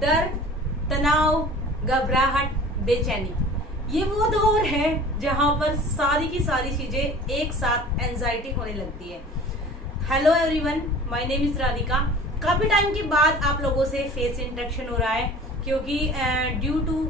डर, तनाव, घबराहट, बेचैनी, ये वो दौर है जहां पर सारी की सारी चीजें एक साथ एंजाइटी होने लगती है। Hello everyone, my name is Radhika. काफी टाइम के बाद आप लोगों से फेस इंटरेक्शन हो रहा है क्योंकि ड्यू टू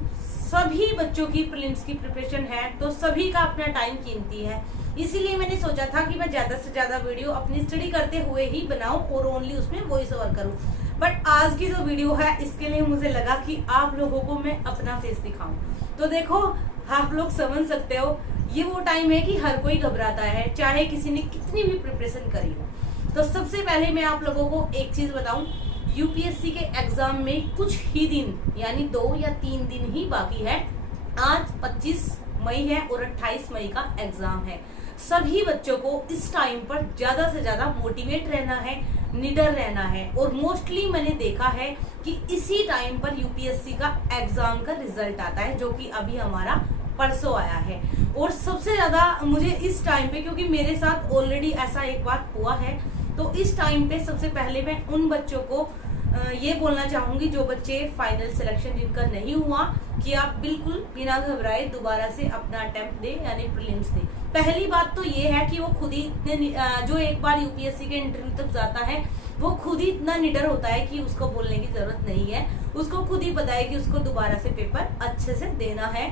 सभी बच्चों की प्रीलिम्स की प्रिपरेशन है, तो सभी का अपना टाइम कीमती है। इसीलिए मैंने सोचा था कि मैं ज्यादा से ज्यादा वीडियो अपनी स्टडी करते हुए ही बनाऊं और ओनली उसमें वॉइस ओवर करूं। बट आज की जो वीडियो है इसके लिए मुझे लगा कि आप लोगों को मैं अपना फेस दिखाऊं। तो देखो, आप लोग समझ सकते हो, ये वो टाइम है कि हर कोई घबराता है, चाहे किसी ने कितनी भी प्रिपरेशन करी हो। तो सबसे पहले मैं आप लोगों को एक चीज बताऊं, यूपीएससी के एग्जाम में कुछ ही दिन यानी 2 या 3 दिन ही बाकी है। आज 25 मई है और 28 मई का एग्जाम है। सभी बच्चों को इस टाइम पर ज्यादा से ज्यादा मोटिवेट रहना है, निडर रहना है। और मोस्टली मैंने देखा है कि इसी टाइम पर यूपीएससी का एग्जाम का रिजल्ट आता है, जो कि अभी हमारा परसों आया है। और सबसे ज्यादा मुझे इस टाइम पे, क्योंकि मेरे साथ ऑलरेडी ऐसा एक बार हुआ है, तो इस टाइम पे सबसे पहले मैं उन बच्चों को ये बोलना चाहूंगी जो बच्चे फाइनल सिलेक्शन जिनका नहीं हुआ, कि आप बिल्कुल बिना घबराए दोबारा से अपना अटेम्प्ट दे यानी प्रीलिम्स दे। पहली बात तो ये है कि वो खुद ही जो एक बार यूपीएससी के इंटरव्यू तक जाता है वो खुद ही इतना निडर होता है कि उसको बोलने की जरूरत नहीं है। उसको खुद ही पता है कि उसको दोबारा से पेपर अच्छे से देना है।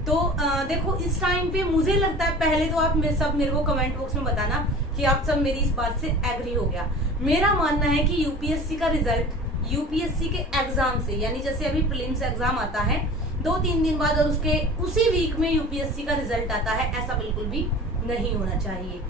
तो देखो, इस टाइम पे मुझे लगता है, पहले तो आप सब मेरे को कमेंट बॉक्स में बताना कि आप सब मेरी इस बात से एग्री हो गया। मेरा मानना है कि यूपीएससी का रिजल्ट यूपीएससी के एग्जाम से, यानी जैसे अभी प्रीलिम्स एग्जाम आता है 2-3 दिन बाद और उसके उसी वीक में यूपीएससी का रिजल्ट आता है, ऐसा बिल्कुल भी नहीं होना चाहिए।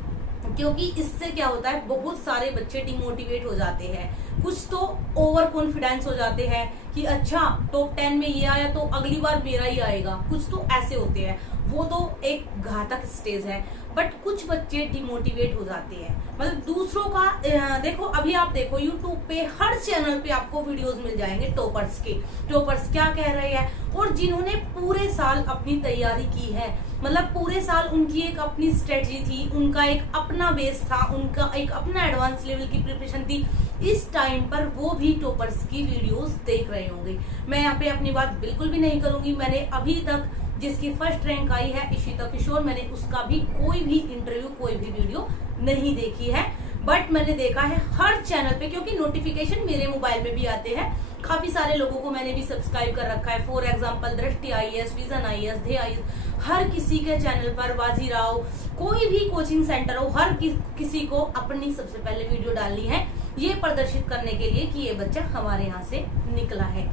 क्योंकि इससे क्या होता है, बहुत सारे बच्चे डिमोटिवेट हो जाते हैं। कुछ तो ओवर कॉन्फिडेंस हो जाते हैं कि अच्छा टॉप 10 में ये आया तो अगली बार मेरा ही आएगा। कुछ तो ऐसे होते हैं, वो तो एक घातक स्टेज है। बट कुछ बच्चे डिमोटिवेट हो जाते हैं, मतलब दूसरों का देखो, अभी आप देखो यूट्यूब पे हर चैनल पे आपको वीडियोस मिल जाएंगे टॉपर्स के। टॉपर्स क्या कह रहे हैं, और जिन्होंने पूरे साल अपनी तैयारी की है, मतलब पूरे साल उनकी एक अपनी स्ट्रेटजी थी, उनका एक अपना बेस था, उनका एक अपना एडवांस लेवल की प्रिपरेशन थी। इस टाइम पर वो भी टॉपर्स की वीडियोस देख रहे होंगे। मैं यहाँ पे अपनी बात बिल्कुल भी नहीं करूंगी। मैंने अभी तक जिसकी फर्स्ट रैंक आई है इशिता किशोर, मैंने उसका भी कोई भी इंटरव्यू, कोई भी वीडियो नहीं देखी है। बट मैंने देखा है हर चैनल पे, क्योंकि नोटिफिकेशन मेरे मोबाइल में भी आते हैं। काफी सारे लोगों को मैंने भी सब्सक्राइब कर रखा है। फॉर एग्जाम्पल दृष्टि आईएएस, विजन आईएएस, ध्येय आईएएस, हर किसी के चैनल पर, बाजीराव, कोई भी कोचिंग सेंटर हो, हर किसी को अपनी सबसे पहले वीडियो डालनी है, ये प्रदर्शित करने के लिए कि ये बच्चा हमारे यहाँ से निकला है।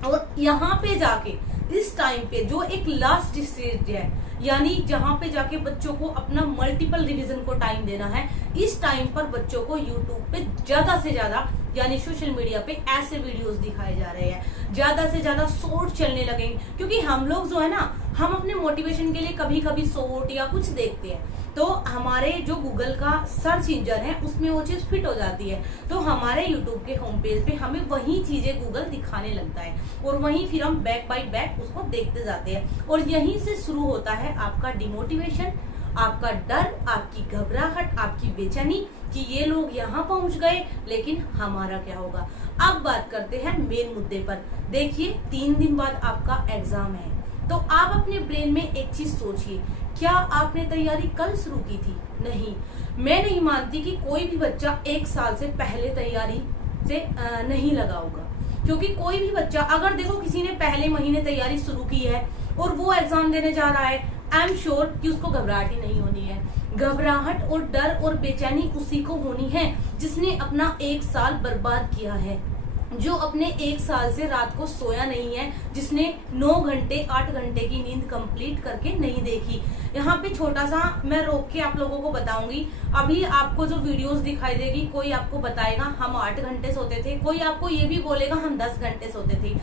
और यहाँ पे जाके इस टाइम पे जो एक लास्ट स्टेज है, यानी जहाँ पे जाके बच्चों को अपना मल्टीपल रिवीजन को टाइम देना है, इस टाइम पर बच्चों को यूट्यूब पे ज्यादा से ज्यादा, यानी सोशल मीडिया पे ऐसे वीडियोस दिखाए जा रहे हैं, ज्यादा से ज्यादा शॉर्ट चलने लगेंगे। क्योंकि हम लोग जो है ना, हम अपने मोटिवेशन के लिए कभी कभी शॉर्ट या कुछ देखते हैं, तो हमारे जो गूगल का सर्च इंजन है उसमें वो चीज फिट हो जाती है। तो हमारे यूट्यूब के होम पेज पे हमें वही चीजें गूगल दिखाने लगता है और वहीं फिर हम बैक बाय बैक उसको देखते जाते हैं। और यहीं से शुरू होता है आपका डिमोटिवेशन, आपका डर, आपकी घबराहट, आपकी बेचैनी कि ये लोग यहाँ पहुंच गए लेकिन हमारा क्या होगा। अब बात करते हैं मेन मुद्दे पर। देखिए, 3 दिन बाद आपका एग्जाम है, तो आप अपने ब्रेन में एक चीज सोचिए, क्या आपने तैयारी कल शुरू की थी? नहीं। मैं नहीं मानती कि कोई भी बच्चा 1 साल से पहले तैयारी से नहीं लगा होगा। क्योंकि कोई भी बच्चा, अगर देखो किसी ने पहले महीने तैयारी शुरू की है और वो एग्जाम देने जा रहा है, आई एम श्योर कि उसको घबराहट ही नहीं होनी है। घबराहट और डर और बेचैनी उसी को होनी है जिसने अपना 1 साल बर्बाद किया है, जो अपने 1 साल से रात को सोया नहीं है, जिसने 9 घंटे 8 घंटे की नींद कंप्लीट करके नहीं देखी। यहाँ पे छोटा सा मैं रोक के आप लोगों को बताऊंगी। अभी आपको जो वीडियोस दिखाई देगी, कोई आपको बताएगा हम 8 घंटे सोते थे, कोई आपको ये भी बोलेगा हम 10 घंटे सोते थे,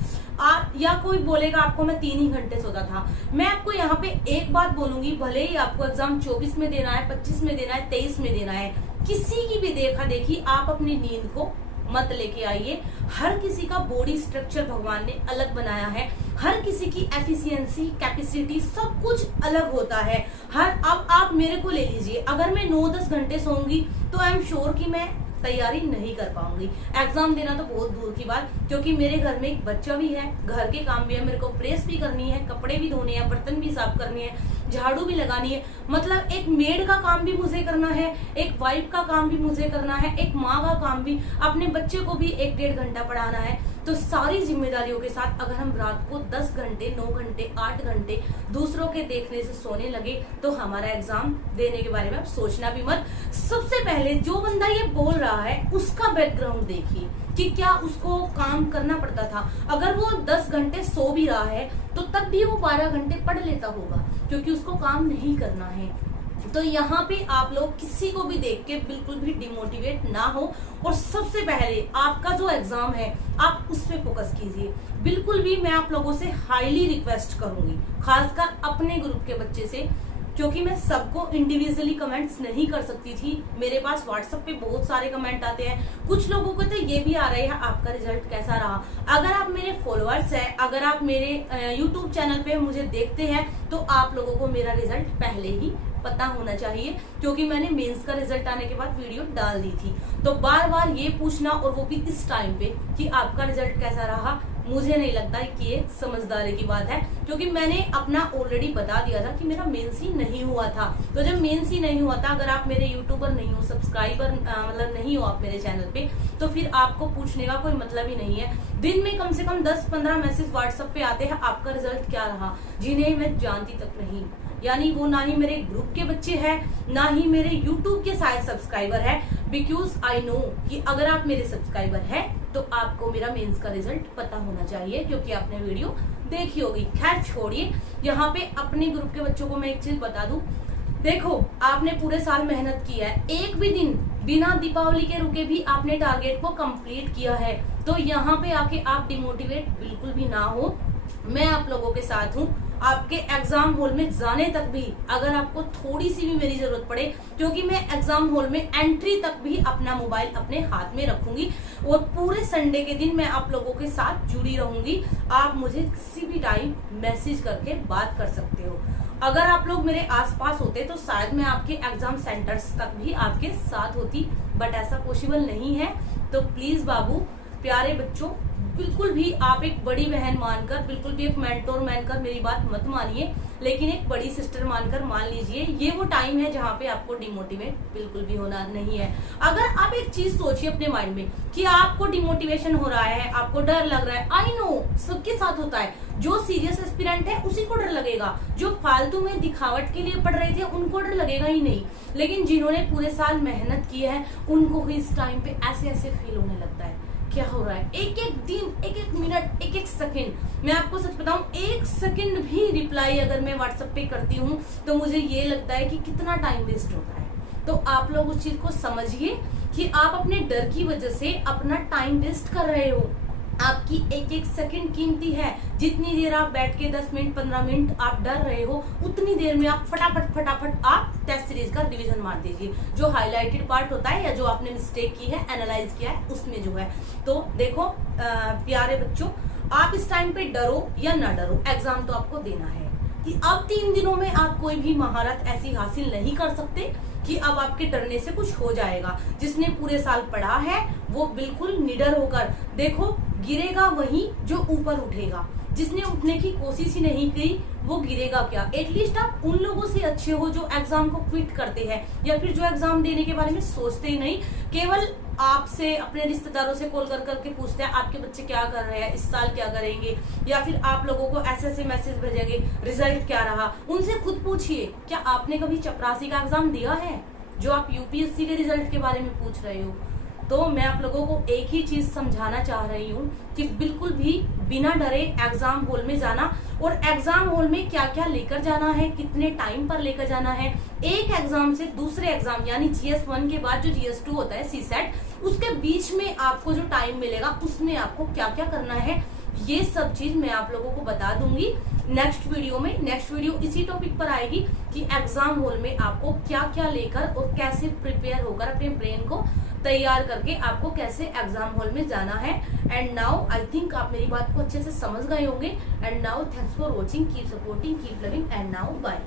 या कोई बोलेगा आपको मैं 3 ही घंटे सोता था। मैं आपको यहाँ पे एक बात बोलूंगी, भले ही आपको एग्जाम 24 में देना है, 25 में देना है, 23 में देना है, किसी की भी देखा देखी आप अपनी नींद को मत लेके आइए। हर किसी का बॉडी स्ट्रक्चर भगवान ने अलग बनाया है, हर किसी की एफिशिएंसी, कैपेसिटी, सब कुछ अलग होता है। अब आप मेरे को ले लीजिए, अगर मैं 9-10 घंटे सोऊंगी तो आई एम श्योर कि मैं तैयारी नहीं कर पाऊंगी। एग्जाम देना तो बहुत दूर की बात, क्योंकि मेरे घर में एक बच्चा भी है, घर के काम भी है, मेरे को प्रेस भी करनी है, कपड़े भी धोने हैं, बर्तन भी साफ करने हैं, झाड़ू भी लगानी है। मतलब एक मेड का काम भी मुझे करना है, एक वाइफ का काम भी मुझे करना है, एक माँ का काम भी, अपने बच्चे को भी 1-1.5 घंटा पढ़ाना है। तो सारी जिम्मेदारियों के साथ अगर हम रात को 10 घंटे, 9 घंटे, 8 घंटे दूसरों के देखने से सोने लगे तो हमारा एग्जाम देने के बारे में आप सोचना भी मत। सबसे पहले जो बंदा ये बोल रहा है उसका बैकग्राउंड देखिए कि क्या उसको काम करना पड़ता था। अगर वो 10 घंटे सो भी रहा है तो तब भी वो 12 घंटे पढ़ लेता होगा, क्योंकि उसको काम नहीं करना है। तो यहाँ पे आप लोग किसी को भी देख के बिल्कुल भी डिमोटिवेट ना हो, और सबसे पहले आपका जो एग्जाम है आप उस पे फोकस कीजिए। बिल्कुल भी मैं आप लोगों से हाईली रिक्वेस्ट करूंगी, खासकर अपने ग्रुप के बच्चे से, क्योंकि मैं सबको इंडिविजुअली कमेंट्स नहीं कर सकती थी। मेरे पास व्हाट्सएप पे बहुत सारे कमेंट आते हैं, कुछ लोगों को तो ये भी आ रहे हैं आपका रिजल्ट कैसा रहा। अगर आप मेरे फॉलोअर्स हैं, अगर आप मेरे यूट्यूब चैनल पे मुझे देखते हैं, तो आप लोगों को मेरा रिजल्ट पहले ही पता होना चाहिए, क्योंकि मैंने मेंस का रिजल्ट आने के बाद वीडियो डाल दी थी। तो बार बार ये पूछना, और वो भी इस टाइम पे, कि आपका रिजल्ट कैसा रहा, मुझे नहीं लगता कि ये समझदारी की बात है, क्योंकि मैंने अपना ऑलरेडी बता दिया था कि मेरा मेंस ही नहीं हुआ था। तो जब मेंस ही नहीं हुआ था, अगर आप मेरे यूट्यूबर नहीं हो, सब्सक्राइबर मतलब नहीं हो आप मेरे चैनल पे, तो फिर आपको पूछने का कोई मतलब ही नहीं है। दिन में कम से कम 10-15 मैसेज व्हाट्सएप पे आते हैं, आपका रिजल्ट क्या रहा, जिन्हें मैं जानती तक नहीं। यानी वो ना ही मेरे ग्रुप के बच्चे हैं, ना ही मेरे यूट्यूब के शायद सब्सक्राइबर है, बिकॉज आई नो कि अगर आप मेरे सब्सक्राइबर हैं तो आपको मेरा मेंस का रिजल्ट पता होना चाहिए, क्योंकि आपने वीडियो देखी होगी। खैर छोड़िए, यहाँ पे अपने ग्रुप के बच्चों को मैं एक चीज बता दूं, देखो आपने पूरे साल मेहनत की है, एक भी दिन बिना दीपावली के रुके भी आपने टारगेट को कंप्लीट किया है, तो यहाँ पे आके आप डिमोटिवेट बिल्कुल भी ना हो। मैं आप लोगों के साथ हूँ, आपके एग्जाम हॉल में जाने तक भी अगर आपको थोड़ी सी भी मेरी जरूरत पड़े, क्योंकि मैं एग्जाम हॉल में एंट्री तक भी अपना मोबाइल अपने हाथ में रखूंगी, और पूरे संडे के दिन मैं आप लोगों के साथ जुड़ी रहूंगी। आप मुझे किसी भी टाइम मैसेज करके बात कर सकते हो। अगर आप लोग मेरे आसपास होते तो शायद मैं आपके एग्जाम सेंटर्स तक भी आपके साथ होती, बट ऐसा पॉसिबल नहीं है। तो प्लीज बाबू, प्यारे बच्चों, बिल्कुल भी आप एक बड़ी बहन मानकर, बिल्कुल भी एक मेंटोर मानकर मेरी बात मत मानिए, लेकिन एक बड़ी सिस्टर मानकर मान लीजिए। ये वो टाइम है जहाँ पे आपको डिमोटिवेट बिल्कुल भी होना नहीं है। अगर आप एक चीज सोचिए अपने माइंड में कि आपको डिमोटिवेशन हो रहा है, आपको डर लग रहा है, आई नो सबके साथ होता है। जो सीरियस एस्पिरेंट है उसी को डर लगेगा, जो फालतू में दिखावट के लिए पढ़ रहे थे उनको डर लगेगा ही नहीं, लेकिन जिन्होंने पूरे साल मेहनत की है उनको ही इस टाइम पे ऐसे ऐसे फील होने लगता है। क्या हो रहा है, एक एक दिन, एक एक मिनट, एक एक सेकंड, मैं आपको सच बताऊं, 1 सेकंड भी रिप्लाई अगर मैं व्हाट्सएप पे करती हूँ तो मुझे ये लगता है कि कितना टाइम वेस्ट होता है। तो आप लोग उस चीज को समझिए कि आप अपने डर की वजह से अपना टाइम वेस्ट कर रहे हो। आपकी एक एक सेकंड कीमती है। जितनी देर आप बैठ के 10 मिनट 15 मिनट आप डर रहे हो, उतनी देर में आप फटाफट आप टेस्ट सीरीज का रिवीजन मार दीजिए। जो हाईलाइटेड पार्ट होता है या जो आपने मिस्टेक की है, एनालाइज किया है, उसमें जो है। तो देखो प्यारे बच्चों, आप इस टाइम पे डरो या ना डरो, एग्जाम तो आपको देना है। कि अब 3 दिनों में आप कोई भी महारत ऐसी हासिल नहीं कर सकते कि अब आपके डरने से कुछ हो जाएगा। जिसने पूरे साल पढ़ा है वो बिल्कुल निडर होकर देखो, गिरेगा वही जो ऊपर उठेगा। जिसने उठने की कोशिश ही नहीं की वो गिरेगा क्या। एटलीस्ट आप उन लोगों से अच्छे हो जो एग्जाम को क्विट करते हैं या फिर जो एग्जाम देने के बारे में सोचते ही नहीं, केवल आपसे अपने रिश्तेदारों से कॉल कर करके पूछते हैं आपके बच्चे क्या कर रहे हैं, इस साल क्या करेंगे, या फिर आप लोगों को ऐसे ऐसे मैसेज भेजेंगे रिजल्ट क्या रहा। उनसे खुद पूछिए, क्या आपने कभी चपरासी का एग्जाम दिया है जो आप यूपीएससी के रिजल्ट के बारे में पूछ रहे हो। तो मैं आप लोगों को एक ही चीज समझाना चाह रही हूँ कि बिल्कुल भी बिना डरे एग्जाम हॉल में जाना, और एग्जाम हॉल में क्या क्या लेकर जाना है, कितने टाइम पर लेकर जाना है। एक एग्जाम से दूसरे एग्जाम यानी GS1 के बाद जो GS2 होता है CSET, उसके बीच में आपको जो टाइम मिलेगा उसमें आपको क्या क्या करना है, ये सब चीज मैं आप लोगों को बता दूंगी नेक्स्ट वीडियो में। नेक्स्ट वीडियो इसी टॉपिक पर आएगी कि एग्जाम हॉल में आपको क्या क्या लेकर और कैसे प्रिपेयर होकर अपने ब्रेन को तैयार करके आपको कैसे एग्जाम हॉल में जाना है। एंड नाउ आई थिंक आप मेरी बात को अच्छे से समझ गए होंगे। And now thanks for watching, keep supporting, keep loving, and now bye.